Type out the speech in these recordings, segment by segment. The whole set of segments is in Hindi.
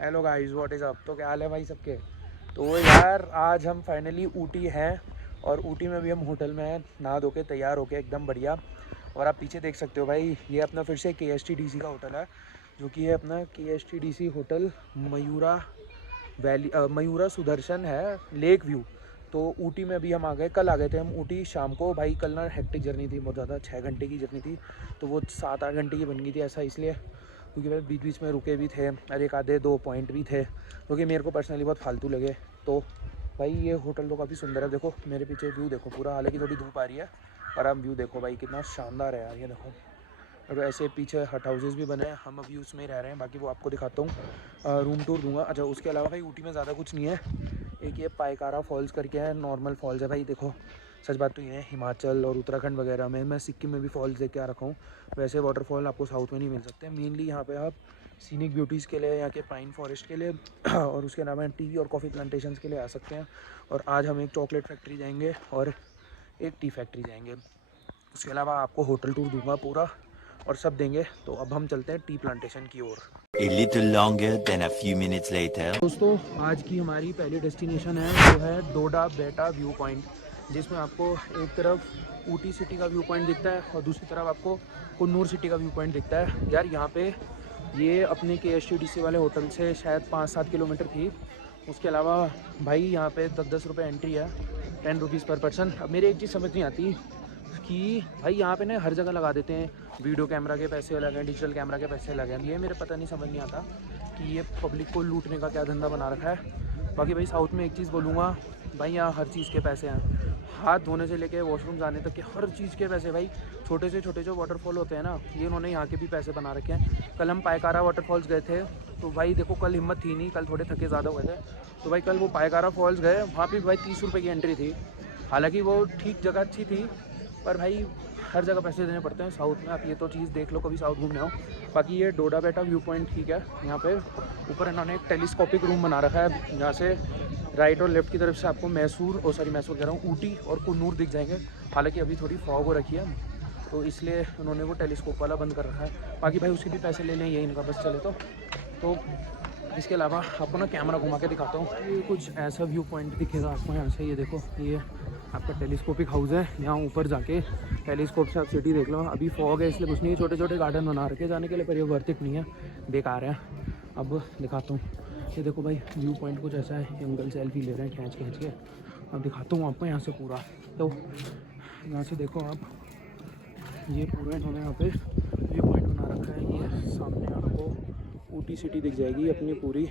Hello guys, what is up. तो क्या हाल है भाई सबके। तो यार आज हम फाइनली ऊटी हैं और ऊटी में भी हम होटल में हैं, नहा धो के तैयार होके एकदम बढ़िया। और आप पीछे देख सकते हो भाई, ये अपना फिर से KSTDC का होटल है, जो कि है अपना KSTDC hotel Mayura valley, Mayura Sudarshan है, लेक व्यू। तो ऊटी में अभी हम आ गए, कल आ गए थे हम ऊटी शाम को। भाई कल ना हेक्टिक जर्नी थी, बहुत ज़्यादा 6 घंटे की जर्नी थी, तो वो 7-8 घंटे की बन गई थी। ऐसा इसलिए क्योंकि भाई बीच बीच में रुके भी थे और एक आधे 2 पॉइंट भी थे, जो कि मेरे को पर्सनली बहुत फालतू लगे। तो भाई ये होटल तो काफ़ी सुंदर है, देखो मेरे पीछे व्यू देखो पूरा, हालांकि थोड़ी धूप आ रही है और आप व्यू देखो भाई कितना शानदार है यार, ये देखो। और ऐसे पीछे हट हाउसेस भी बने हैं, हम अभी उसमें ही रह रहे हैं, बाकी वो आपको दिखाता हूँ, रूम टूर दूंगा। अच्छा उसके अलावा भाई ऊटी में ज़्यादा कुछ नहीं है, एक ये पायकारा फॉल्स करके है, नॉर्मल फॉल्स है भाई। देखो सच बात तो ये है, हिमाचल और उत्तराखंड वगैरह में, मैं सिक्किम में भी फॉल्स देख के आ रखा हूँ, वैसे वाटरफॉल आपको साउथ में नहीं मिल सकते। मेनली यहाँ पे आप सीनिक ब्यूटीज़ के लिए, यहाँ के पाइन फॉरेस्ट के लिए और उसके अलावा टी और कॉफ़ी प्लांटेशंस के लिए आ सकते हैं। और आज हम एक चॉकलेट फैक्ट्री जाएंगे और एक टी फैक्ट्री जाएंगे। उसके अलावा आपको होटल टूर दूंगा पूरा और सब देंगे। तो अब हम चलते हैं टी प्लांटेशन की ओर। A little longer than a few minutes later. दोस्तों आज की हमारी पहली डेस्टिनेशन है, वो है डोडा बेटा व्यू पॉइंट, जिसमें आपको एक तरफ ऊटी सिटी का व्यू पॉइंट दिखता है और दूसरी तरफ आपको कुन्नूर सिटी का व्यू पॉइंट दिखता है। यार यहाँ पे ये अपने KSTDC वाले होटल से शायद 5-7 किलोमीटर थी। उसके अलावा भाई यहाँ पे 10-10 रुपये एंट्री है, 10 रुपीज़ पर पर्सन। अब मेरे एक चीज़ समझ नहीं आती कि भाई यहाँ पे ना हर जगह लगा देते हैं, वीडियो कैमरा के पैसे अलग हैं, डिजिटल कैमरा के पैसे अलग हैं। ये मेरे पता नहीं, समझ नहीं आता कि ये पब्लिक को लूटने का क्या धंधा बना रखा है। बाकी भाई साउथ में एक चीज़ बोलूँगा भाई, यहाँ हर चीज़ के पैसे हैं, हाथ धोने से लेके वॉशरूम जाने तक के हर चीज़ के पैसे भाई। छोटे से छोटे जो वाटरफॉल होते हैं ना, ये उन्होंने यहाँ के भी पैसे बना रखे हैं। कल हम पायकारा वाटरफॉल्स गए थे, तो भाई देखो कल हिम्मत थी नहीं, कल थोड़े थके ज़्यादा हुए थे, तो भाई कल वो पायकारा फॉल्स गए, वहाँ पर भाई 30 रुपये की एंट्री थी। हालाँकि वो ठीक जगह अच्छी थी, पर भाई हर जगह पैसे देने पड़ते हैं साउथ में। आप ये तो चीज़ देख लो कभी साउथ घूमने आओ। बाकी ये डोडा बेटा व्यू पॉइंट ठीक है, यहाँ पे ऊपर इन्होंने एक टेलीस्कोपिक रूम बना रखा है, जहाँ से राइट और लेफ्ट की तरफ से आपको मैसूर मैसूर कह रहा हूँ, ऊटी और कुन्नूर दिख जाएंगे। हालांकि अभी थोड़ी फॉग हो रखी है, तो इसलिए उन्होंने वो टेलीस्कोप वाला बंद कर रखा है। बाकी भाई उसके भी पैसे ले लें, यही इनका बस चले तो इसके अलावा आपको ना कैमरा घुमा के दिखाता हूँ। ये कुछ ऐसा व्यू पॉइंट दिखेगा आपको यहाँ से, ये देखो ये आपका टेलीस्कोपिक हाउस है। यहाँ ऊपर जाके टेलीस्कोप से आप सिटी देख लो। अभी फॉग है इसलिए कुछ नहीं, छोटे छोटे गार्डन बना रखे जाने के लिए, पर ये वर्थ इट नहीं है, बेकार है। अब दिखाता हूँ, ये देखो भाई व्यू पॉइंट कुछ ऐसा है, अंकल सेल्फी ले रहे हैं खींच खींच के। अब दिखाता हूँ आपको यहाँ से पूरा। तो यहाँ से देखो आप, ये पूरा इन्होंने यहाँ पे व्यू पॉइंट बना रखा है। ये सामने आपको ऊटी सिटी दिख जाएगी अपनी पूरी।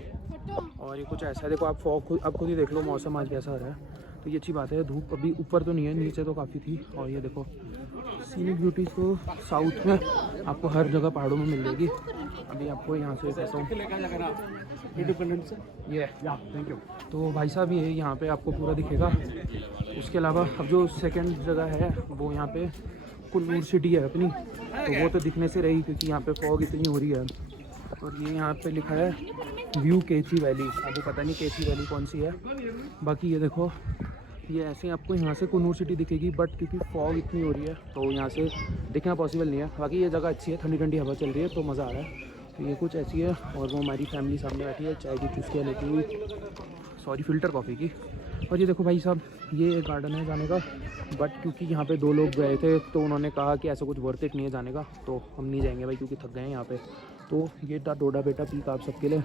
और ये कुछ ऐसा है, देखो आप फॉग अब खुद ही देख लो, मौसम आज कैसा हो रहा है। तो ये अच्छी बात है, धूप अभी ऊपर तो नहीं है, नीचे तो काफ़ी थी। और ये देखो सीनिक ब्यूटी तो साउथ में आपको हर जगह पहाड़ों में मिल जाएगी। अभी आपको यहाँ से कहता हूँ ये थैंक यू। तो भाई साहब ये यहाँ पे आपको पूरा दिखेगा। उसके अलावा अब जो सेकंड जगह है वो यहाँ पे कुन्नूर सिटी है अपनी, तो वो तो दिखने से रही क्योंकि यहाँ पे फॉग इतनी हो रही है। और ये यहाँ पे लिखा है व्यू केची वैली, अभी पता नहीं केची वैली कौन सी है। बाकी ये देखो, ये ऐसे आपको यहाँ से कुन्नूर सिटी दिखेगी, बट क्योंकि फॉग इतनी हो रही है तो यहाँ से दिखना पॉसिबल नहीं है। बाकी ये जगह अच्छी है, ठंडी ठंडी हवा चल रही है तो मज़ा आ रहा है। तो ये कुछ ऐसी है। और वो हमारी फैमिली सामने बैठी है, चाय की चुस्कियाँ लेती हुई, सॉरी फ़िल्टर कॉफ़ी की। और ये देखो भाई साहब, ये एक गार्डन है जाने का, बट क्योंकि यहाँ पे 2 लोग गए थे तो उन्होंने कहा कि ऐसा कुछ वर्थ इट नहीं है जाने का, तो हम नहीं जाएंगे भाई क्योंकि थक गए हैं यहाँ पे। तो ये था डोडा बेटा पीक आप सबके लिए,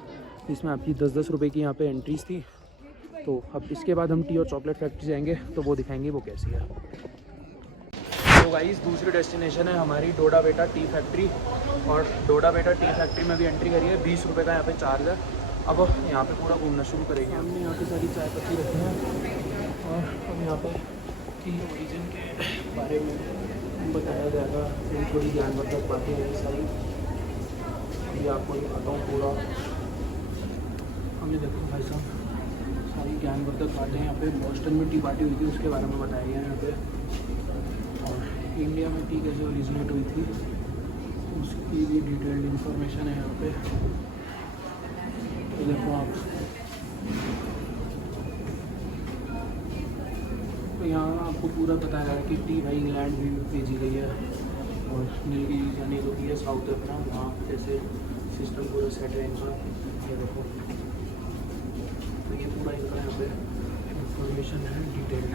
इसमें आपकी 10-10 रुपये की यहाँ पे एंट्रीज़ थी। तो अब इसके बाद हम टी और चॉकलेट फैक्ट्री जाएंगे, तो वो दिखाएंगे वो कैसी है। तो गाइस दूसरी डेस्टिनेशन है हमारी डोडा बेटा टी फैक्ट्री, और डोडा बेटा टी फैक्ट्री में भी एंट्री करी है, 20 रुपये का यहाँ पे चार्ज है। अब यहाँ पे पूरा घूमना शुरू करेंगे। हमने यहाँ पे सारी चाय पत्ती रखी है और अब यहाँ पे टी ओरिजिन के बारे में बताया जाएगा, फिर थोड़ी ज्ञानवर्धक बातें हैं सारी, ये आपको दिखाता हूँ पूरा। हमें देखो भाई साहब, सारी ज्ञानवर्धक बातें यहाँ पे बोस्टन में टी पार्टी हुई थी उसके बारे में बताया गया है यहाँ पे, और इंडिया में टी कैसे ओरिजिनेट हुई थी उसकी भी डिटेल्ड इंफॉर्मेशन है यहाँ पे। तो देखो आप, तो यहाँ आपको पूरा बताया है कि टी भाई इंग्लैंड भी भेजी गई है, और नीलगिरी यानी जो कि है साउथ अपना, वहाँ जैसे सिस्टम पूरा सेट है इनका। ये देखो स्पेसिफिकेशन है डिटेल।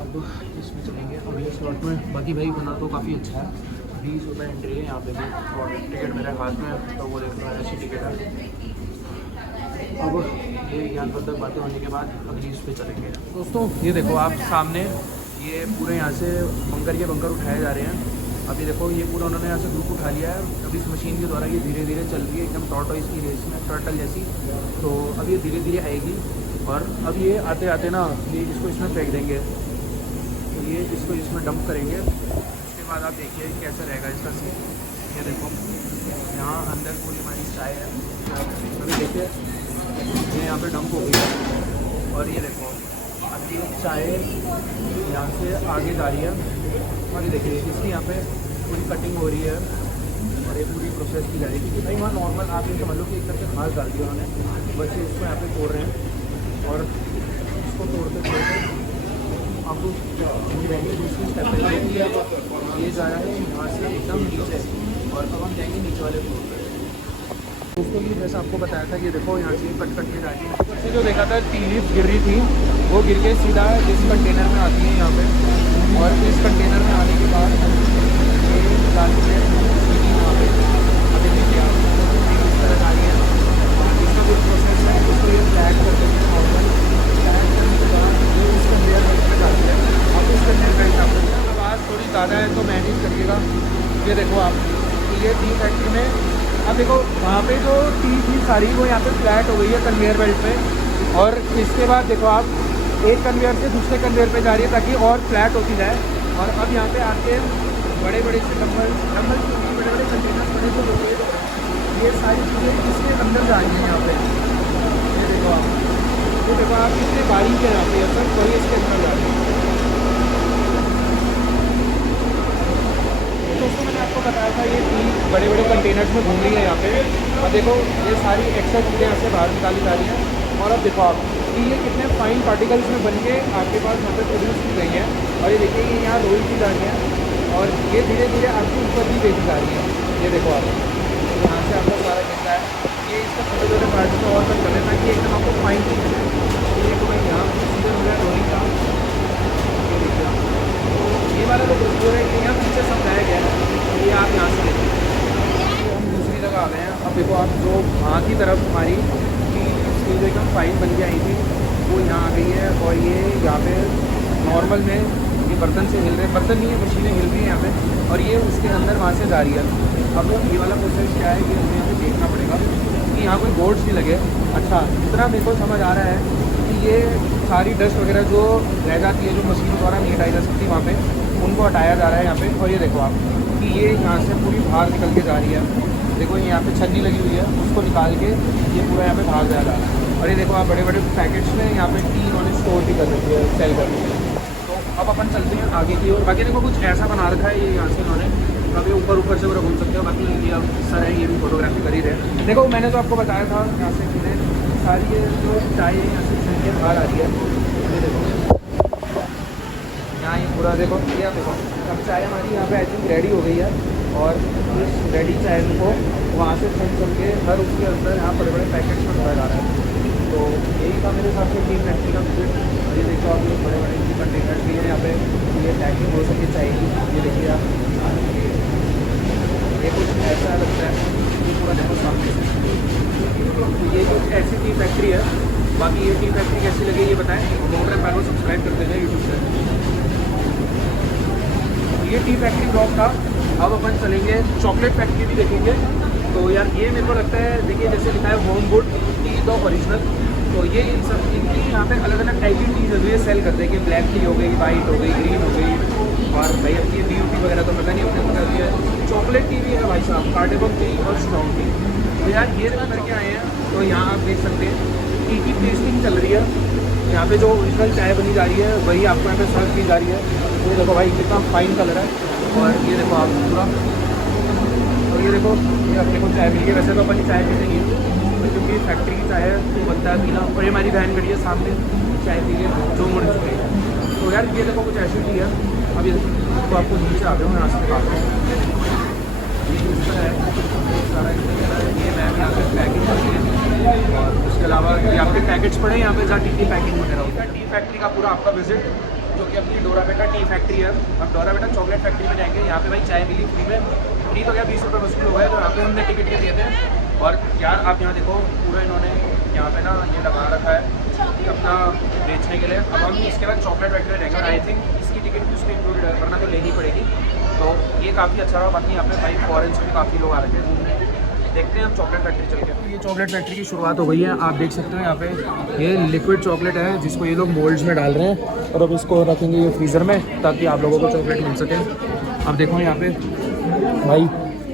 अब इसमें चलेंगे अगले स्लॉट में। बाकी भाई बना तो काफ़ी अच्छा है। 20 रुपये एंट्री है यहाँ पे भी, और टिकट मेरे हाथ में तो वो देख रहा है, ऐसी टिकट है। अब ये ज्ञान तक बातें होने के बाद अगली इस पे चलेंगे। दोस्तों ये देखो आप सामने, ये पूरे यहाँ से बंकर उठाए जा रहे हैं। अभी देखो ये पूरा उन्होंने यहाँ से ग्रुप उठा लिया है। अभी इस मशीन के द्वारा ये धीरे धीरे चल रही है, एकदम टॉर्टोइस की रेस में, टर्टल जैसी। तो अब ये धीरे धीरे आएगी, और अब ये आते आते ना ये इसको इसमें फेंक देंगे। तो ये इसको इसमें डंप करेंगे। उसके बाद आप देखिए कैसा रहेगा इसका सीन। ये देखो यहाँ अंदर पूरी हमारी चाय है। अभी देखिए ये यहाँ पे डंप हो गई है, और ये देखो अब ये चाय यहाँ से आगे जा रही है। और ये देखिए इसकी यहाँ पे पूरी कटिंग हो रही है, और ये पूरी प्रोसेस की जा रही है। क्योंकि भाई वहाँ नॉर्मल आप ये समझ लो कि एक तरह से घास डाल दिया उन्होंने, बस इसको यहाँ पे तोड़ रहे हैं। और इसको तोड़ते अब दूसरी स्टेप पे ये जा रहा है यहाँ से एकदम नीचे, और अब हम जाएंगे नीचे वाले फ्लोर पर। दोस्तों की जैसा आपको बताया था, ये देखो यहाँ से कट कट के जा रही है। से जो देखा था टीलीफ गिर रही थी, वो गिर के सीधा इस कंटेनर में आती है यहाँ पे, और इस कंटेनर में आने के बाद ये डालती है सीधी यहाँ पे। अभी देखिए आप इस तरह आ रही है। इसका कुछ प्रोसेस है, इसको ये फ्लैट कर देते हैं नॉर्मल। फ्लैट करने के बाद ये इस कन्वेयर बेल्ट में डालती है। अब इस कन्वेयर बेल्ट आप आवाज़ थोड़ी ज़्यादा है तो मैनेज करिएगा। ये देखो आप, ये टी फैक्ट्री में अब देखो वहाँ पे जो टी थी सारी वो यहाँ पे फ्लैट हो गई है कन्वेयर बेल्ट पे। और इसके बाद देखो आप एक कन्वेयर से दूसरे कन्वेयर पे जा रही है ताकि और फ्लैट होती जाए। और अब यहाँ पे आके बड़े बड़े से डम्बल बड़े बड़े कंटेनर बड़े जो होते हैं, ये सारी चीज़ें इसके अंदर जा रही हैं यहाँ पे। ये देखो आप कितने बारीक है यहाँ पे, सब वही इसके अंदर जा रही है। दोस्तों मैंने आपको बताया था ये टी बड़े बड़े कंटेनर्स में घूम रही है यहाँ पे। अब देखो ये सारी एक्स्ट्रा चीज़ें यहाँ से बाहर निकाली जा रही हैं। और अब देखो आप कि ये कितने फाइन पार्टिकल्स में बन के आपके पास यहाँ पे प्रोड्यूस की गई है। और ये देखिए ये यहाँ रोल की जा रही है, और ये धीरे धीरे आपके ऊपर भी बेची जा रही है। ये देखो आप यहाँ से आपको सारा मिलता है। ये इसका छोटे छोटे पार्ट में और कट कर लेना कि एकदम आपको फाइन चीज़ मिले। ये देखो भाई यहाँ सीधे हो गया रोलिंग का। ये देखिए आप, ये वाला जो प्रोसीजर है ये यहाँ पीछे समझाया गया है, ये आप यहाँ से देखिए। हम दूसरी जगह आ गए हैं। अब देखो आप जो वहाँ की तरफ हमारी की जो एकदम फाइन बन के आई थी वो यहाँ आ गई है। और ये यहाँ पे नॉर्मल में ये बर्तन से हिल रहे, बर्तन नहीं है मशीनें हिल रही हैं यहाँ पे, और ये उसके अंदर वहाँ से जा रही है। अब ये वाला प्रोसेस क्या है कि हमें यहाँ पे देखना पड़ेगा कि यहाँ कोई बोर्ड्स भी लगे। अच्छा इतना मेरे को समझ आ रहा है कि ये सारी डस्ट वगैरह जो रह जाती है, जो मशीन द्वारा नहीं हटाई जा सकती वहाँ पे, उनको हटाया जा रहा है यहाँ पे। और ये देखो आप कि ये यहाँ से पूरी बाहर निकल के जा रही है। देखो यहाँ पे छन्नी लगी हुई है, उसको निकाल के ये पूरा यहाँ पे बाहर जा रहा है। और ये देखो आप बड़े बड़े पैकेट्स में यहाँ पे टी इन्होंने स्टोर भी कर रखी है, सेल कर रही है। तो अब अपन चलते हैं आगे की ओर। बाकी देखो कुछ ऐसा बना रखा है ये यहाँ से इन्होंने, अभी ऊपर से पूरा घूम सकते हो। बाकी ये अब सर है, ये भी फोटोग्राफी कर ही रहे। देखो मैंने तो आपको बताया था यहाँ से सारी ये जो चाय है यहाँ से छन के बाहर आ रही है। ये देखो यहाँ ये पूरा देखो, ये आप देखो अब चाय हमारी यहाँ पे आई थिंक रेडी हो गई है। और इस रेडी चाय को वहाँ से छन चल के हर उसके अंदर यहाँ बड़े बड़े पैकेट्स में भरा जा रहा है। तो यही था मेरे हिसाब से टी फैक्ट्री का विजिट। और ये देखो आप ये बड़े बड़े इनकी कंटेनर्स भी हैं यहाँ पे, ये पैकिंग हो सके चाहिए। ये देखिए आप, ये कुछ ऐसा लगता है ये पूरा देखो सामने से। ये कुछ ऐसी टी फैक्ट्री है। बाकी ये टी फैक्ट्री कैसी लगी ये बताएं, मोटर एम्पायर को सब्सक्राइब कर देना यूट्यूब से। ये टी फैक्ट्री ब्लॉग था। अब अपन चलेंगे चॉकलेट फैक्ट्री भी देखेंगे। तो यार ये मेरे को लगता है, देखिए जैसे लिखा है home good T the original, तो ये इन सब इनकी यहाँ पे अलग अलग टाइप की टीज है सेल करते हैं कि ब्लैक टी हो गई, वाइट हो गई, ग्रीन हो गई, और भाई अब ये टी वगैरह तो पता नहीं अपने को करती है। चॉकलेट टी भी है भाई साहब, कार्डेमम टी और स्ट्रॉन्ग टी। तो यार ये जो करके आए हैं, तो यहाँ आप देख सकते हैं टी की टेस्टिंग चल रही है। यहाँ पे जो ओरिजिनल चाय बनी जा रही है वही आपको यहाँ पे सर्व की जा रही है। ये देखो भाई कितना फाइन कलर है, और ये देखो आप पूरा, और ये देखो ये अपने को चाय मिल गई। वैसे तो अपनी चाय पीते नहीं है क्योंकि फैक्ट्री की चाय है तो बनता है पीना। और ये हमारी बहन खड़ी है सामने, चाय पी के जो मुड़ चुके हैं। तो यार ये देखो कुछ ऐसी टी है। अब ये तो आपको नीचे आ गए हो, यहाँ से दिखाता हूँ। ये इस तरह है सारा, ये मैम यहाँ पे पैकिंग करती है। और उसके अलावा ये आपके पैकेट्स पड़े हैं यहाँ पे, जहाँ टी की पैकिंग वगैरह होता है। टी फैक्ट्री का पूरा आपका विजिट, जो कि अपनी डोरा बेटा टी फैक्ट्री है। हम डोरा बेटा चॉकलेट फैक्ट्री में जाएंगे। यहाँ पे भाई चाय मिली फ्री में, फ्री तो क्या 20 रुपये वसूल हो गए, तो यहाँ पे हमने टिकट के दिए थे। और यार आप यहाँ देखो, पूरा इन्होंने यहाँ पे ना ये लगा रखा है अपना बेचने के लिए। अब हम इसके बाद चॉकलेट फैक्ट्री रहेंगे और आई थिंक इसकी टिकट भी उसमें इंक्लूडेड है, वरना तो लेनी पड़ेगी। तो ये काफ़ी अच्छा रहा। बाकी यहाँ पे भाई फॉरेन से भी काफ़ी लोग आ रहे थे घूमने। देखते हैं हम चॉकलेट फैक्ट्री चल के। ये चॉकलेट फैक्ट्री की शुरुआत हो गई है, आप देख सकते हो यहाँ पे ये लिक्विड चॉकलेट है जिसको ये लोग मोल्ड्स में डाल रहे हैं और अब इसको रखेंगे ये फ्रीज़र में ताकि आप लोगों को चॉकलेट मिल सके। अब देखो यहाँ पे भाई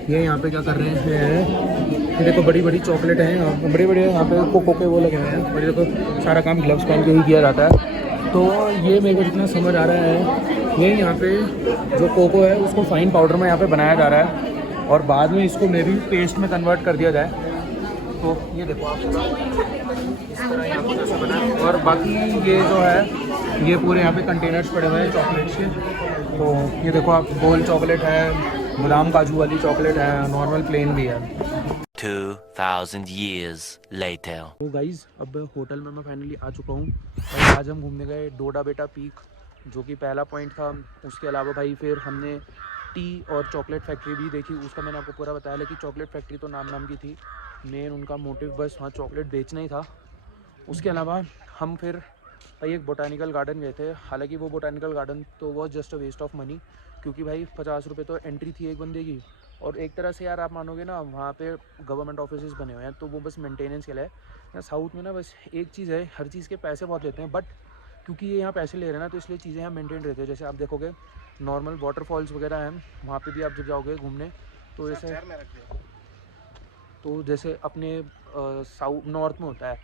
ये यहाँ पे क्या कर रहे हैं, ये देखो बड़ी बड़ी चॉकलेट हैं, बड़े बड़े यहाँ पे कोको के वो लगे हुए हैं और ये देखो सारा काम ग्लव्स पहन के ही किया जाता है। तो ये मेरे को जितना समझ आ रहा है, ये यहाँ पे जो कोको है उसको फाइन पाउडर में यहाँ पे बनाया जा रहा है और बाद में इसको मे भी पेस्ट में कन्वर्ट कर दिया जाए। तो ये देखो आप इस तरह यहाँ पर जैसे बना है। और बाकी ये जो है ये पूरे यहाँ पे कंटेनर्स पड़े हुए हैं चॉकलेट्स के। तो ये देखो आप गोल चॉकलेट है, बादाम काजू वाली चॉकलेट है, नॉर्मल प्लेन भी है। 2000 years later. तो गाइज़ अब होटल में मैं फाइनली आ चुका हूँ और आज हम घूमने गए डोडा बेटा पीक, जो कि पहला पॉइंट था। उसके अलावा भाई फिर हमने टी और चॉकलेट फैक्ट्री भी देखी, उसका मैंने आपको पूरा बताया। लेकिन चॉकलेट फैक्ट्री तो नाम की थी, मेन उनका मोटिव बस वहाँ चॉकलेट बेचना ही था। उसके अलावा हम फिर भाई एक बोटानिकल गार्डन गए थे। हालांकि वो बोटानिकल गार्डन तो वो just a waste of money, क्योंकि भाई 50 रुपये तो एंट्री थी एक बंदे की। और एक तरह से यार आप मानोगे ना, वहाँ पे गवर्नमेंट ऑफिसेज बने हुए हैं तो वो बस मेंटेनेंस के लिए। यहाँ साउथ में ना बस एक चीज़ है, हर चीज़ के पैसे बहुत लेते हैं, बट क्योंकि ये यहाँ पैसे ले रहे हैं ना तो इसलिए चीज़ें यहाँ मेंटेन रहती है। जैसे आप देखोगे नॉर्मल वाटरफॉल्स वगैरह हैं, वहाँ पे भी आप जब जाओगे घूमने तो जैसे अपने साउथ नॉर्थ में होता है,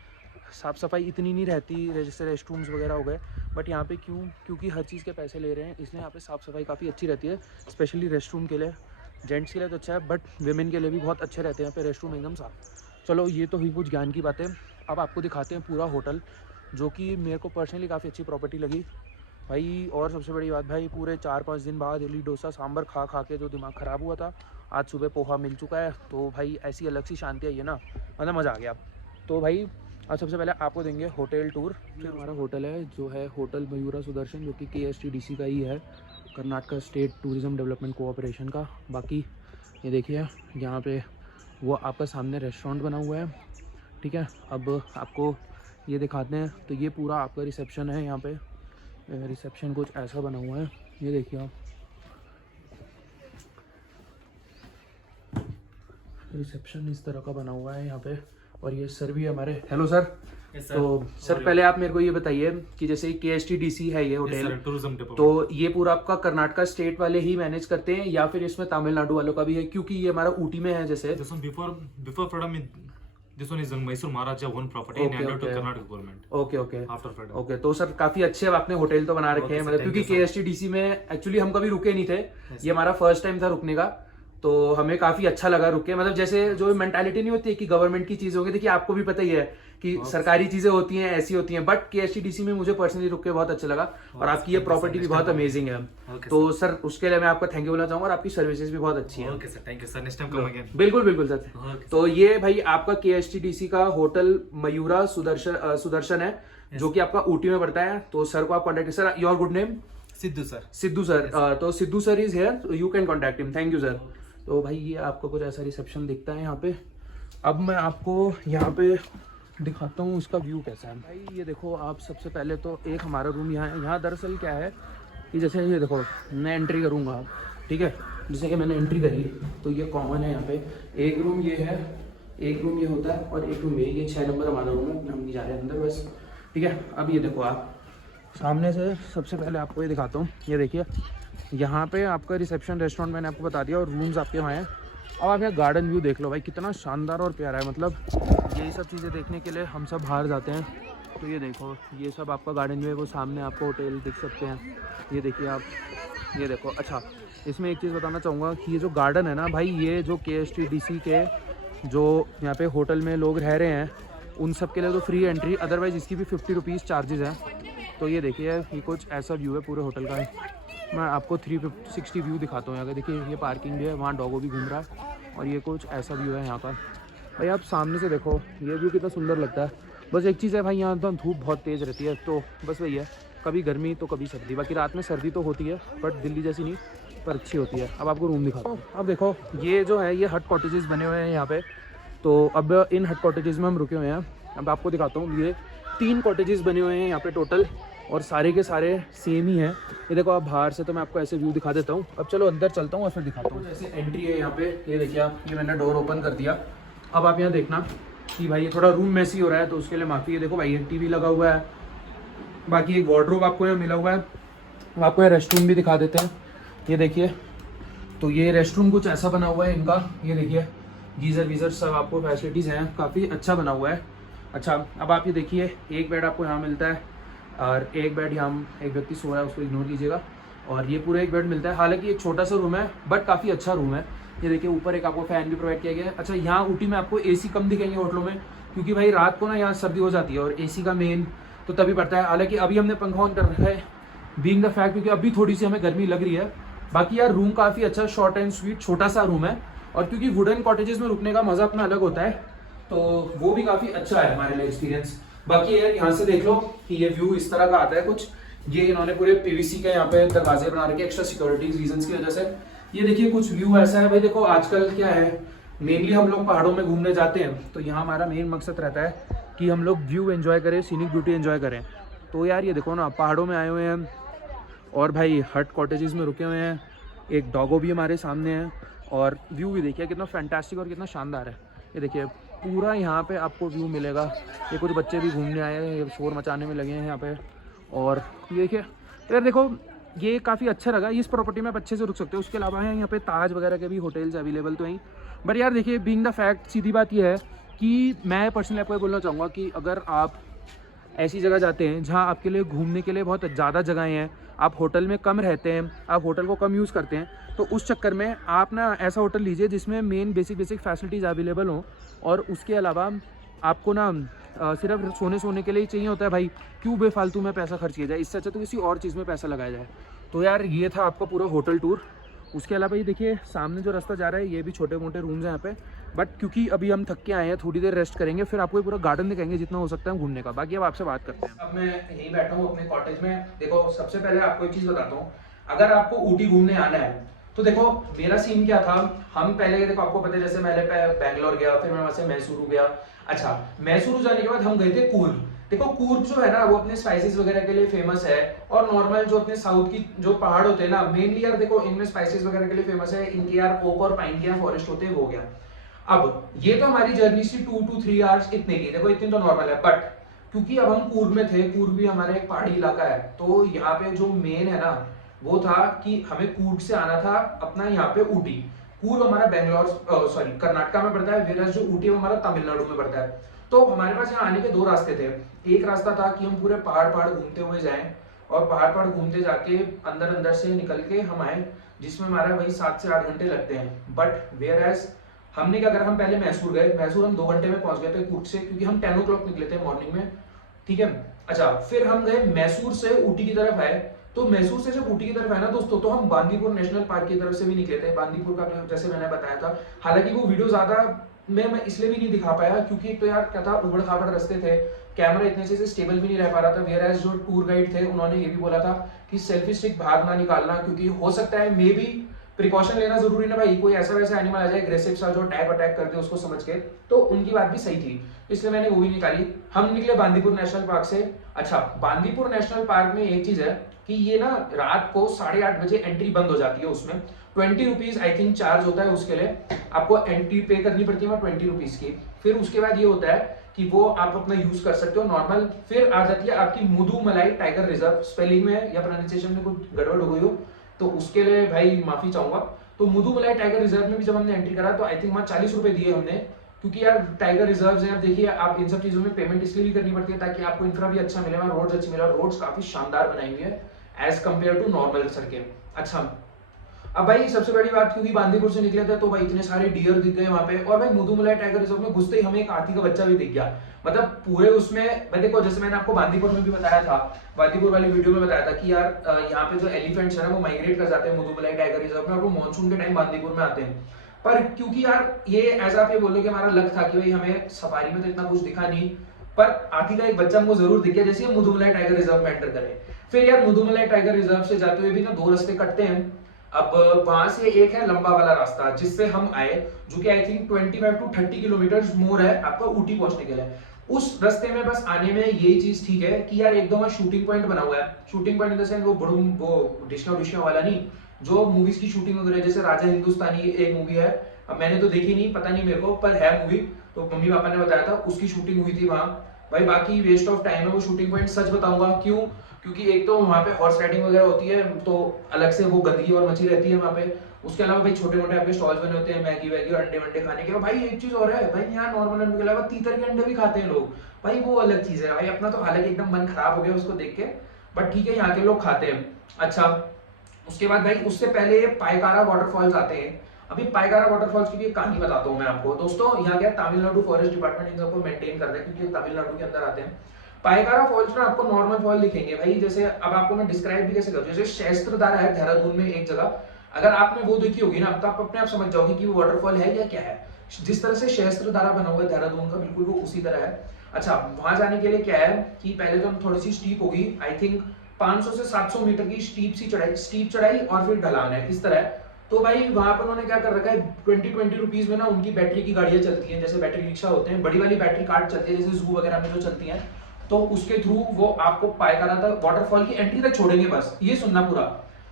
साफ़ सफाई इतनी नहीं रहती, जैसे रेस्ट रूम्स वगैरह हो गए। बट यहाँ पे क्योंकि हर चीज़ के पैसे ले रहे हैं, इसलिए यहाँ पे साफ़ सफाई काफ़ी अच्छी रहती है। स्पेशली रेस्ट रूम के लिए, जेंट्स के लिए तो अच्छा है बट विमेन के लिए भी बहुत अच्छे रहते हैं यहाँ पे रेस्ट रूम एकदम साफ़। चलो ये तो हुई कुछ ज्ञान की बातें। अब आपको दिखाते हैं पूरा होटल, जो कि मेरे को पर्सनली काफ़ी अच्छी प्रॉपर्टी लगी भाई। और सबसे बड़ी बात भाई, पूरे 4-5 दिन बाद इडली डोसा सांभर खा के जो दिमाग ख़राब हुआ था, आज सुबह पोहा मिल चुका है। तो भाई ऐसी अलग सी शांति आई है ना, मतलब मज़ा आ गया। तो भाई अब सबसे पहले आपको देंगे होटल टूर। ये हमारा होटल है जो है होटल मयूरा सुदर्शन, जो कि KSTDC का ही है, Karnataka state tourism development cooperation का। बाकी ये देखिए यहाँ पे वो आपका सामने रेस्टोरेंट बना हुआ है, ठीक है। अब आपको ये दिखाते हैं। तो ये पूरा आपका रिसेप्शन है, यहाँ पे रिसेप्शन कुछ ऐसा बना हुआ है, ये देखिए आप। रिसेप्शन इस तरह का बना हुआ है यहाँ पे। और ये सर भी हमारे, हेलो सर। तो सर पहले आप मेरे को ये बताइए कि जैसे KSTDC है ये होटल, तो ये पूरा आपका कर्नाटका स्टेट वाले ही मैनेज करते हैं या फिर इसमें तमिलनाडु वालों का भी है? क्योंकि ये हमारा ऊटी में है जैसे। Before Freedom, this one is Mysore Maharaja own property and handed to Karnataka government. Okay After Freedom. Okay. तो सर काफी अच्छे आपने होटल तो बना रखे हैं, मतलब क्योंकि KSTDC में एक्चुअली हम कभी रुके नहीं थे, ये हमारा फर्स्ट टाइम था रुकने का। तो हमें काफी अच्छा लगा रुक के, मतलब जैसे जो मेंटालिटी नहीं होती है कि गवर्नमेंट की चीज होगी। देखिए आपको भी पता ही है कि सरकारी चीजें होती हैं ऐसी होती हैं, बट KSTDC में मुझे पर्सनली रुक के बहुत अच्छा लगा। और आपकी ये प्रॉपर्टी भी बहुत अमेजिंग है। तो सर उसके लिए मैं आपका थैंक यू बोलना चाहूंगा, और आपकी सर्विसेज भी बहुत अच्छी है। Okay sir, thank you sir. Next time come again. बिल्कुल सर। तो ये भाई आपका KSTDC का होटल मयूरा सुदर्शन है, जो कि आपका ऊटी में पड़ता है। तो सर को आप contact, sir your good name? Sidhu sir. Sidhu sir. तो Sidhu sir is here, you can contact him. Thank you sir. तो भाई ये आपको कुछ ऐसा रिसेप्शन दिखता है यहाँ पे। अब मैं आपको यहाँ पे दिखाता हूँ उसका व्यू कैसा है। भाई ये देखो आप, सबसे पहले तो एक हमारा रूम यहाँ है। यहाँ दरअसल क्या है कि जैसे ये देखो मैं एंट्री करूँगा, ठीक है, जैसे कि मैंने एंट्री करी तो ये कॉमन है यहाँ पे। एक रूम ये है, एक रूम ये होता है और एक रूम ये 6 नंबर हमारा रूम है। हम नहीं जा रहे अंदर बस, ठीक है। अब ये देखो आप सामने से, सबसे पहले आपको ये दिखाता हूँ। ये देखिए यहाँ पे आपका रिसेप्शन रेस्टोरेंट मैंने आपको बता दिया और रूम्स आपके वहाँ हैं। अब आप यहाँ गार्डन व्यू देख लो भाई, कितना शानदार और प्यारा है। मतलब यही सब चीज़ें देखने के लिए हम सब बाहर जाते हैं। तो ये देखो ये सब आपका गार्डन व्यू है, वो सामने आपको होटल दिख सकते हैं। ये देखिए आप, ये देखो। अच्छा इसमें एक चीज़ बताना चाहूँगा कि ये जो गार्डन है ना भाई, ये जो KSTDC के जो यहाँ पे होटल में लोग रह रहे हैं उन सब के लिए तो फ्री एंट्री, अदरवाइज़ इसकी भी 50 रुपीज़ चार्जेस हैं। तो ये देखिए ये कुछ ऐसा व्यू है पूरे होटल का। मैं आपको 360 व्यू दिखाता हूँ यहाँ का। देखिए ये पार्किंग भी है, वहाँ डॉगो भी घूम रहा है और ये कुछ ऐसा व्यू है यहाँ का। भाई आप सामने से देखो ये व्यू कितना सुंदर लगता है। बस एक चीज़ है भाई, यहाँ तो धूप बहुत तेज़ रहती है, तो बस वही है, कभी गर्मी तो कभी सर्दी। बाकी रात में सर्दी तो होती है बट दिल्ली जैसी नहीं, पर अच्छी होती है। अब आपको रूम दिखाता हूँ। अब देखो ये जो है ये हट कॉटेजेस बने हुए हैं यहाँ पे। तो अब इन हट कॉटेजेस में हम रुके हुए हैं। अब आपको दिखाता हूँ, ये 3 कॉटेजेस बने हुए हैं यहाँ पे टोटल, और सारे के सारे सेम ही हैं। ये देखो आप बाहर से, तो मैं आपको ऐसे व्यू दिखा देता हूँ। अब चलो अंदर चलता हूँ और फिर दिखाता हूँ। जैसे एंट्री है यहाँ पे, ये देखिए आप, ये मैंने डोर ओपन कर दिया। अब आप यहाँ देखना कि भाई ये थोड़ा रूम मैसी हो रहा है, तो उसके लिए माफ़ी है। देखो भाई ये टीवी लगा हुआ है, बाकी एक वार्डरोब आपको यहाँ मिला हुआ है। अब आपको यहाँ रेस्ट रूम भी दिखा देते हैं। ये देखिए, तो ये रेस्ट रूम कुछ ऐसा बना हुआ है इनका। ये देखिए गीज़र वीज़र सब आपको फैसिलिटीज़ हैं, काफ़ी अच्छा बना हुआ है। अच्छा अब आप ये देखिए, एक बेड आपको यहाँ मिलता है और एक बेड यहाँ एक व्यक्ति सो रहा है, उसको इग्नोर कीजिएगा। और ये पूरा एक बेड मिलता है। हालांकि एक छोटा सा रूम है बट काफ़ी अच्छा रूम है। ये देखिए ऊपर एक आपको फ़ैन भी प्रोवाइड किया गया है। अच्छा यहाँ ऊटी में आपको एसी कम दिखेंगे होटलों में, क्योंकि भाई रात को ना यहाँ सर्दी हो जाती है और एसी का मेन तो तभी पड़ता है। हालांकि अभी हमने पंखा ऑन कर रखा है बीइंग द फैक्ट, क्योंकि अभी थोड़ी सी हमें गर्मी लग रही है। बाकी यार रूम काफ़ी अच्छा, शॉर्ट एंड स्वीट छोटा सा रूम है। और क्योंकि वुडन कॉटेजेस में रुकने का मज़ा अपना अलग होता है, तो वो भी काफ़ी अच्छा है हमारे लिए एक्सपीरियंस। बाकी यार यहाँ से देख लो कि ये व्यू इस तरह का आता है कुछ। ये इन्होंने पूरे पीवीसी के यहाँ पे दरवाजे बना रखे एक्स्ट्रा सिक्योरिटीज रीजंस की वजह से। ये देखिए कुछ व्यू ऐसा है भाई। देखो आजकल क्या है, मेनली हम लोग पहाड़ों में घूमने जाते हैं, तो यहाँ हमारा मेन मकसद रहता है कि हम लोग व्यू एंजॉय करें, सीनिक ब्यूटी एंजॉय करें। तो यार ये देखो ना, पहाड़ों में आए हुए हैं और भाई हट कॉटेजेस में रुके हुए हैं। एक डॉगो भी हमारे सामने है और व्यू भी देखिए कितना फैंटास्टिक और कितना शानदार है। ये देखिए पूरा यहाँ पे आपको व्यू मिलेगा। ये कुछ बच्चे भी घूमने आए हैं, ये शोर मचाने में लगे हैं यहाँ पे। और ये देखिए तो यार देखो ये काफ़ी अच्छा लगा। इस प्रॉपर्टी में आप अच्छे से रुक सकते हो। उसके अलावा है यहाँ पे ताज वगैरह के भी होटल्स अवेलेबल तो हैं। बट यार देखिए बीइंग द फैक्ट सीधी बात ये है कि मैं पर्सनली आपको ये बोलना चाहूँगा कि अगर आप ऐसी जगह जाते हैं जहाँ आपके लिए घूमने के लिए बहुत ज़्यादा जगहें हैं, आप होटल में कम रहते हैं, आप होटल को कम यूज़ करते हैं, तो उस चक्कर में आप ना ऐसा होटल लीजिए जिसमें मेन बेसिक फैसिलिटीज़ अवेलेबल हों। और उसके अलावा आपको ना सिर्फ सोने के लिए ही चाहिए होता है भाई, क्यों बेफालतू में पैसा खर्च किया जाए, इससे अच्छा तो किसी और चीज़ में पैसा लगाया जाए। तो यार ये था आपका पूरा होटल टूर। उसके अलावा ये देखिए सामने जो रास्ता जा रहा है, ये भी छोटे मोटे रूम्स हैं यहाँ पे। बट क्योंकि अभी हम थक के आए हैं, थोड़ी देर रेस्ट करेंगे, फिर आपको ये पूरा गार्डन दिखाएंगे जितना हो सकता है घूमने का। बाकी अब आपसे बात करते हैं। अब मैं यहीं बैठा हूँ अपने कॉटेज में। देखो सबसे पहले आपको एक चीज़ बताता हूँ, अगर आपको ऊटी घूमने आना है तो देखो मेरा सीन क्या था। हम पहले देखो आपको पता है, जैसे मैंने बैंगलोर गया, फिर मैं वहाँ से मैसूरू गया। अच्छा मैसूरू जाने के बाद हम गए थे कूर्ग। देखो कूर्ग जो है ना, वो अपने स्पाइसेस वगैरह के लिए फेमस है। और नॉर्मल जो अपने साउथ की जो पहाड़ होते हैं ना, मेनली यार देखो इनमें स्पाइसेस वगैरह के लिए फेमस है। इनके यार ओक और पाइन के यहाँ फॉरेस्ट होते हैं, वो हो गया। अब ये तो हमारी जर्नी सी 2 to 3 आवर्स इतने की, देखो इतनी तो नॉर्मल है। बट क्योंकि अब हम कूर्ग में थे, कूर्ग भी हमारे एक पहाड़ी इलाका है, तो यहाँ पे जो मेन है ना वो था कि हमें कूर्ग से आना था अपना यहाँ पे ऊटी। कूर्ग हमारा बेंगलोर कर्नाटका में पड़ता है, वेरस जो ऊटी है हमारा तमिलनाडु में पड़ता है। तो हमारे पास यहाँ आने के 2 रास्ते थे। एक रास्ता था कि हम पूरे पहाड़ घूमते हुए जाएं और पहाड़ घूमते जाके अंदर से निकल के हम आए, जिसमें हमारा वही 7 से 8 घंटे लगते हैं। बट वेरस हमने क्या करा, हम पहले मैसूर गए। मैसूर हम 2 घंटे में पहुंच गए थे कूर्ग से, क्योंकि हम 10 o'clock निकले थे मॉर्निंग में, ठीक है। अच्छा फिर हम गए मैसूर से ऊटी की तरफ आए। तो मैसूर से जब ऊटी की तरफ आए ना दोस्तों, तो हम बांदीपुर नेशनल पार्क की तरफ से भी निकले थे। बांदीपुर का जैसे मैंने बताया था, हालांकि वो वीडियो ज्यादा मैं इसलिए भी नहीं दिखा पाया क्योंकि एक तो यार क्या था, उबड़ खाबड़ रास्ते थे, कैमरा इतने से स्टेबल भी नहीं रह पा रहा था। वेयर जो टूर गाइड थे उन्होंने ये भी बोला था कि सेल्फी स्टिक बाहर ना निकालना, क्योंकि हो सकता है मे बी प्रिकॉशन लेना जरूरी ना भाई, कोई ऐसा वैसा एनिमल आ जाए एग्रेसिव सा जो अटैक कर दे उसको समझ के। तो उनकी बात भी सही थी, इसलिए मैंने वो भी निकाली। हम निकले बांदीपुर नेशनल पार्क से। अच्छा बांदीपुर नेशनल पार्क में एक चीज है कि ये ना रात को 8:30 बजे एंट्री बंद हो जाती है। उसमें 20 रुपीज आई थिंक चार्ज होता है, उसके लिए आपको एंट्री पे करनी पड़ती है 20 रुपीज की। फिर उसके बाद ये होता है कि वो आप अपना यूज कर सकते हो नॉर्मल। फिर आ जाती है आपकी मुदुमलाई टाइगर रिजर्व। स्पेलिंग में या प्रोनाउंसिएशन में कुछ गड़बड़ हो गई हो तो उसके लिए भाई माफी चाहूंगा। तो मुदुमलाई टाइगर रिजर्व में भी जब हमने एंट्री करा तो आई थिंक वहां 40 रुपए दिए हमने, क्योंकि यार टाइगर रिजर्व है। अब देखिए आप इन सब चीजों में पेमेंट इसलिए भी करनी पड़ती है ताकि आपको इंफ्रा भी अच्छा मिले, रोड्स अच्छी मिले। रोड्स काफी शानदार बनाई हुई है एज कम्पेयर टू नॉर्मल सड़कें। अच्छा अब भाई सबसे बड़ी बात, क्योंकि बांदीपुर से निकले थे तो भाई इतने सारे डियर दिख गए वहां पे। और भाई मुदुमलाई टाइगर रिजर्व में घुसते ही हमें एक हाथी का बच्चा भी दिख गया। मतलब पूरे उसमें भाई देखो, जैसे मैंने आपको बांदीपुर में भी बताया था, बांदीपुर वाली वीडियो में बताया था कि यार यहाँ पे जो एलिफेंट्स है ना वो माइग्रेट कर जाते हैं मुदुमलाई टाइगर रिजर्व में, और वो मानसून के टाइम बांदीपुर में आते हैं। पर क्योंकि यार ये ऐसा आप ये बोलो कि हमारा लक था कि भाई हमें सफारी में तो इतना कुछ दिखा नहीं, पर हाथी का एक बच्चा हमको जरूर दिख गया जैसे मुदुमलाई टाइगर रिजर्व में एंटर करें। फिर यार मुदुमलाई टाइगर रिजर्व से जाते हुए भी ना दो रास्ते कटते हैं। अब वहां से एक है लंबा वाला रास्ता जिससे हम आए, जो कि आई थिंक 25 टू 30 किलोमीटर मोर है आपका ऊटी पहुंचने के लिए। उस रास्ते में बस आने में यही चीज ठीक है कि यार एक दो वहां शूटिंग पॉइंट बना हुआ है। Shooting point in the sense वो डिशना वाला नहीं, जो मूवीज की शूटिंग वगैरह, जैसे राजा हिंदुस्तानी एक मूवी है, अब मैंने तो देखी नहीं, पता नहीं मेरे को, पर है मूवी, तो मम्मी पापा ने बताया था उसकी शूटिंग हुई थी वहां। भाई बाकी वेस्ट ऑफ टाइम है वो शूटिंग पॉइंट, सच बताऊंगा क्यों, क्योंकि एक तो वहां पे हॉर्स राइडिंग वगैरह होती है तो अलग से वो गंदगी और मची रहती है वहां पे। उसके अलावा भाई छोटे मोटे आपके स्टॉल्स बने होते हैं मैगी वैगी और अंडे वंडे खाने के। भाई एक चीज और है भाई, यहाँ नॉर्मल अंडे के अलावा तीतर के अंडे भी खाते हैं लोग, भाई वो अलग चीज है भाई। अपना तो हालांकि एकदम मन खराब हो गया उसको देख के, बट ठीक है यहाँ के लोग खाते हैं। अच्छा उसके बाद भाई उससे पहले पायकारा वाटरफॉल्स आते हैं। अभी पायकारा वाटरफॉल्स की भी एक कहानी बताता हूँ मैं आपको दोस्तों। यहाँ क्या तमिलनाडु फॉरेस्ट डिपार्टमेंट इन सबको मेंटेन करता है क्योंकि तमिलनाडु के अंदर आते हैं। पायकारा फॉल्स में आपको नॉर्मल फॉल दिखेंगे भाई, जैसे अब आपको मैं डिस्क्राइब भी कैसे करूँ, जैसे शस्त्रधारा है देहरादून में एक जगह, अगर आपने वो देखी होगी ना तो आप अपने आप समझ जाओगे कि वो वाटरफॉल है या क्या है। जिस तरह से शस्त्रधारा बना हुआ है देहरादून का, बिल्कुल वो उसी तरह है। अच्छा वहां जाने के लिए क्या है कि पहले तो थोड़ी सी स्टीप होगी, आई थिंक 500 से 700 मीटर की स्टीप चढ़ाई और फिर ढलान है इस तरह। तो भाई वहां पर उन्होंने क्या कर रखा है, 20 रुपीज में ना उनकी बैटरी की गाड़ियां चलती हैं, जैसे बैटरी रिक्शा होते हैं, बड़ी वाली बैटरी कार्ड चलती है जैसे जू वगैरह में जो चलती हैं, तो उसके थ्रू वो आपको पायकारा तक वाटरफॉल की एंट्री तक छोड़ेंगे, बस ये सुनना पूरा।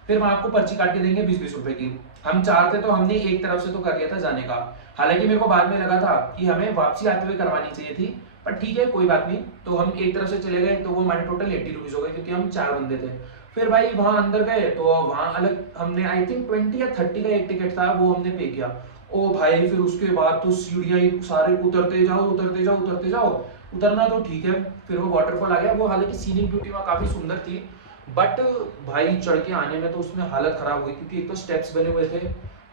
फिर वहां आपको पर्ची काट के देंगे 20-20 रुपए की। हम चाहते तो हमने एक तरफ से तो कर लिया था जाने का, हालांकि मेरे को बाद में लगा था कि हमें वापसी आते हुए करवानी चाहिए थी, पर ठीक है कोई बात नहीं। तो हम एक तरफ से चले गए तो वो हमारे टोटल 80 रुपीज हो गए क्योंकि हम 4 बंदे थे। फिर भाई वहां अंदर गए तो वहां अलग हमने आई थिंक 20 या 30 का एक टिकट था, वो हमने पे किया। ओ भाई फिर उसके बाद तो सीढ़ियां सारे उतरते जाओ उतरते जाओ उतरते जाओ। उतरना तो ठीक है, फिर वो वाटरफॉल आ गया, वो हालांकि सीनिक ब्यूटी वहाँ काफी सुंदर थी, बट भाई चढ़ के आने में तो उसमें हालत खराब हुई क्योंकि एक तो स्टेप्स बने हुए थे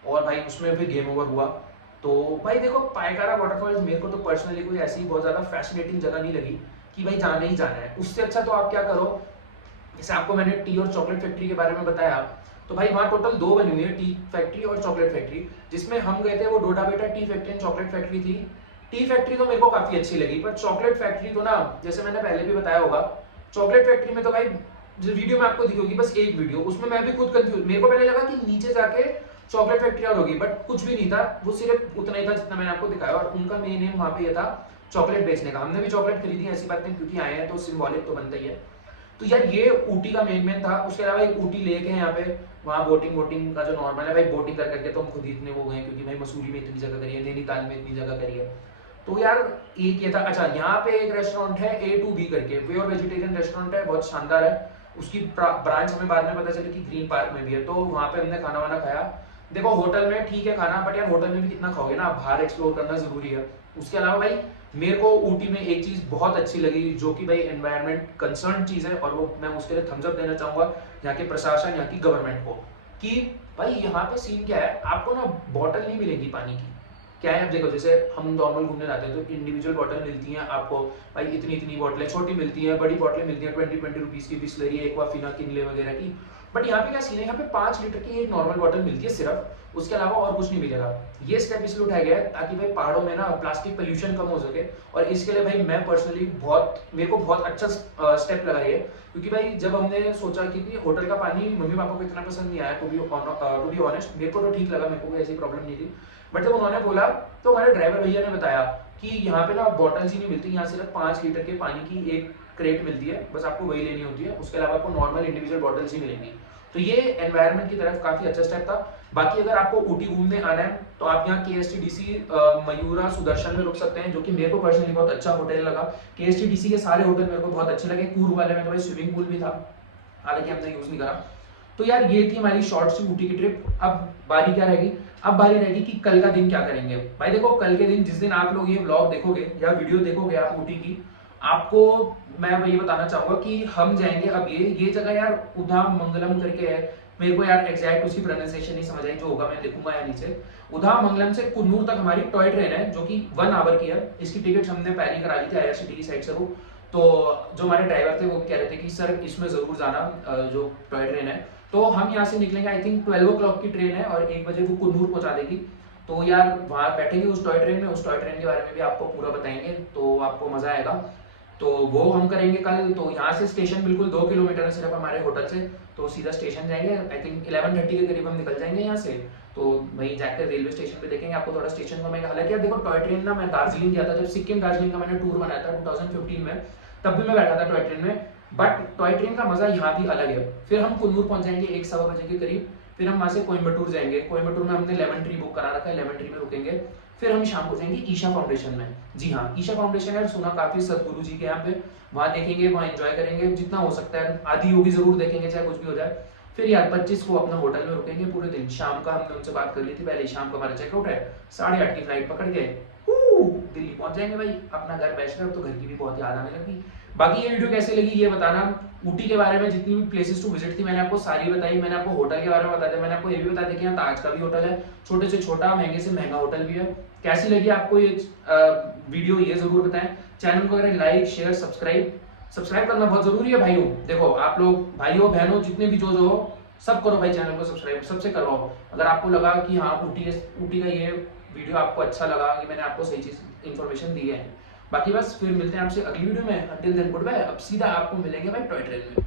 और भाई उसमें भी गेम ओवर हुआ। तो भाई देखो पायकारा वाटरफॉल्स मेरे को तो पर्सनली कोई ऐसी बहुत ज्यादा फैसिनेटिंग जगह नहीं लगी कि भाई जाना ही जाना है। उससे अच्छा तो आप क्या करो, जैसे आपको मैंने टी और चॉकलेट फैक्ट्री के बारे में बताया, तो भाई वहाँ टोटल 2 बनी हुई है, टी फैक्ट्री और चॉकलेट फैक्ट्री। जिसमें हम गए थे वो डोडा बेटा tea factory and chocolate factory थी। टी फैक्ट्री तो मेरे को काफी अच्छी लगी, पर चॉकलेट फैक्ट्री तो ना, जैसे मैंने पहले भी बताया होगा, चॉकलेट फैक्ट्री में तो भाई जो वीडियो में आपको दिखेगी बस एक वीडियो, उसमें मैं भी खुद कंफ्यूज, मेरे को पहले लगा कि नीचे जाके चॉकलेट फैक्ट्री और होगी, बट कुछ भी नहीं था, वो सिर्फ उतना ही था जितना मैंने आपको दिखाया। और उनका मेन एम वहाँ पे ये था चॉकलेट बेचने का। हमने भी चॉकलेट खरीदी, ऐसी बात नहीं, क्योंकि आए हैं तो सिंबॉलिक तो बनता ही है। तो यार ये ऊटी का मेन था। उसके अलावा एक ऊटी लेक है यहाँ पे, वहाँ बोटिंग का जो नॉर्मल है भाई, बोटिंग कर करके तो हम खुद ही इतने वो गए क्योंकि भाई मसूरी में इतनी जगह करी है, नैनीताल में इतनी जगह करी है। तो यार एक ये था। अच्छा यहाँ पे एक रेस्टोरेंट है A to B करके, प्योर वेजिटेरियन रेस्टोरेंट है, बहुत शानदार है। उसकी ब्रांच हमें बाद में पता चली कि ग्रीन पार्क में भी है, तो वहाँ पे हमने खाना वाना खाया। देखो होटल में ठीक है खाना, बट यार होटल में भी कितना खाओगे ना, बाहर एक्सप्लोर करना जरूरी है। उसके अलावा भाई मेरे को ऊटी में एक चीज बहुत अच्छी लगी, जो कि भाई एनवायरनमेंट कंसर्न चीज है, और वो मैं उसके लिए थम्स अप देना चाहूंगा यहाँ के प्रशासन, यहाँ की गवर्नमेंट को, कि भाई यहाँ पे सीन क्या है, आपको ना बॉटल नहीं मिलेगी पानी की। क्या है, अब देखो जैसे हम नॉर्मल घूमने जाते हैं तो इंडिविजुअल बॉटल मिलती हैं आपको, भाई इतनी इतनी बॉटलें, छोटी मिलती हैं, बड़ी बॉटलें मिलती हैं 20 रुपीज की, बिस्लरी, एक्वाफिना, किनले वगैरह की। बट यहाँ पे क्या सीन है, यहाँ पे 5 लीटर की एक नॉर्मल बॉटल मिलती है सिर्फ, उसके अलावा और कुछ नहीं मिलेगा। ये स्टेप इसलिए उठाया गया है ताकि भाई पहाड़ों में ना प्लास्टिक पोल्यूशन कम हो सके, और इसके लिए भाई मैं पर्सनली मेरे को बहुत अच्छा स्टेप लगा है। क्योंकि भाई जब हमने सोचा कि होटल का पानी मम्मी पापा को इतना पसंद नहीं आया, टू बी ऑनेस्ट, मेरे को तो ठीक लगा, मेरे को कोई ऐसी प्रॉब्लम नहीं थी। बट जब उन्होंने बोला तो हमारे ड्राइवर भैया ने बताया कि यहाँ पे ना बॉटल्स ही नहीं मिलती, यहाँ सिर्फ 5 लीटर के पानी की एक क्रेट मिलती है, बस आपको वही लेनी होती है, उसके अलावा आपको नॉर्मल इंडिविजुअल बॉटल्स ही मिलेंगी। तो ये एनवायरनमेंट की तरफ काफी अच्छा स्टेप था। बाकी अगर आपको ऊटी घूमने आना है तो आप यहाँ KSTDC मयूरा सुदर्शन में रुक सकते हैं, जो कि मेरे को पर्सनली बहुत अच्छा होटल लगा। KSTDC के सारे होटल मेरे को बहुत अच्छे लगे। कूर्ग वाले में तो भाई स्विमिंग पूल भी था, हालांकि हमने यूज नहीं करा। तो यार ये थी हमारी शॉर्ट सी ऊटी की ट्रिप। अब बारी क्या रहेगी, अब बारी रहेगी कि कल का दिन क्या करेंगे। भाई देखो कल के दिन, जिस दिन आप लोग ये व्लॉग देखोगे या वीडियो देखोगे आप ऊटी की, आपको मैं ये बताना चाहूंगा कि हम जाएंगे। अब ये जगह यार उधा मंगलम करके है, मेरे को यार एग्जैक्ट उसकी प्रोनाउंसिएशन नहीं समझ आई, जो होगा मैं लिखूंगा यहाँ नीचे। उधा मंगलम से कुन्नूर तक हमारी टॉय ट्रेन है, जो कि 1 आवर की है। इसकी टिकट हमने पहले ही करा ली थी IRCTC की साइड से। वो तो जो हमारे ड्राइवर थे वो कह रहे थे कि सर इसमें जरूर जाना, जो टॉय ट्रेन है। तो हम यहाँ से निकलेंगे, आई थिंक 12 o'clock की ट्रेन है और 1 बजे वो कुन्नूर पहुंचा देगी। तो यार वहाँ बैठेंगे उस टॉय ट्रेन में, उस टॉय ट्रेन के बारे में भी आपको पूरा बताएंगे, तो आपको मज़ा आएगा। तो वो हम करेंगे कल। तो यहाँ से स्टेशन बिल्कुल 2 किलोमीटर है सिर्फ हमारे होटल से, तो सीधा स्टेशन जाएंगे। आई थिंक 11:30 के करीब हम निकल जाएंगे यहाँ से। तो वहीं जाकर रेलवे स्टेशन पे देखेंगे, आपको थोड़ा स्टेशन घुमाएंगे। हालांकि यार देखो टॉय ट्रेन ना, मैं दार्जिलिंग गया था जब, सिक्किम दार्जिलिंग का मैंने टूर बनाया था 2015 में, तब भी मैं बैठा था टॉय ट्रेन में। बट टॉय ट्रेन का मजा यहाँ भी अलग है। फिर हम कुन्नूर पहुंच जाएंगे 1-1:15 बजे के करीब। फिर हम वहाँ से कोयम्बटूर जाएंगे। कोयम्बटूर में हमने लेमन ट्री बुक करा रखा है, लेमन ट्री में रुकेंगे। फिर हम शाम को जाएंगे ईशा फाउंडेशन में। जी हाँ, ईशा फाउंडेशन यार सुना काफी सदगुरु जी के यहाँ पे, वहाँ देखेंगे, वहाँ एंजॉय करेंगे जितना हो सकता है। आदि योगी जरूर देखेंगे चाहे कुछ भी हो जाए। फिर यार 25 को अपना होटल में रुकेंगे पूरे दिन। शाम का हमने उनसे बात कर ली थी पहले ही, शाम को हमारा चेकआउट है, 8:30 की फ्लाइट पकड़ के दिल्ली पहुंच जाएंगे भाई। अपना घर बैचलर, तो घर की भी बहुत याद आने लगी। बाकी ये वीडियो कैसी लगी ये बताना। ऊटी के बारे में जितनी भी प्लेसेस टू विजिट थी मैंने आपको सारी बताई। मैंने आपको होटल के बारे में बता दिया। मैंने आपको ये भी बता दिया कि यहाँ ताज का भी होटल है, छोटे से छोटा, महंगे से महंगा होटल भी है। कैसी लगी आपको ये वीडियो ये जरूर बताएं। चैनल को अगर लाइक शेयर सब्सक्राइब करना बहुत जरूरी है भाइयों। देखो आप लोग भाइयों बहनों जितने भी जो हो सब करो भाई, चैनल को सब्सक्राइब सबसे करवाओ। अगर आपको लगा कि हाँ ऊटी का ये वीडियो आपको अच्छा लगा, कि मैंने आपको सही चीज इन्फॉर्मेशन दी है। बाकी बस फिर मिलते हैं आपसे अगली वीडियो में। Until then goodbye. अब सीधा आपको मिलेंगे भाई टॉय ट्रेन में।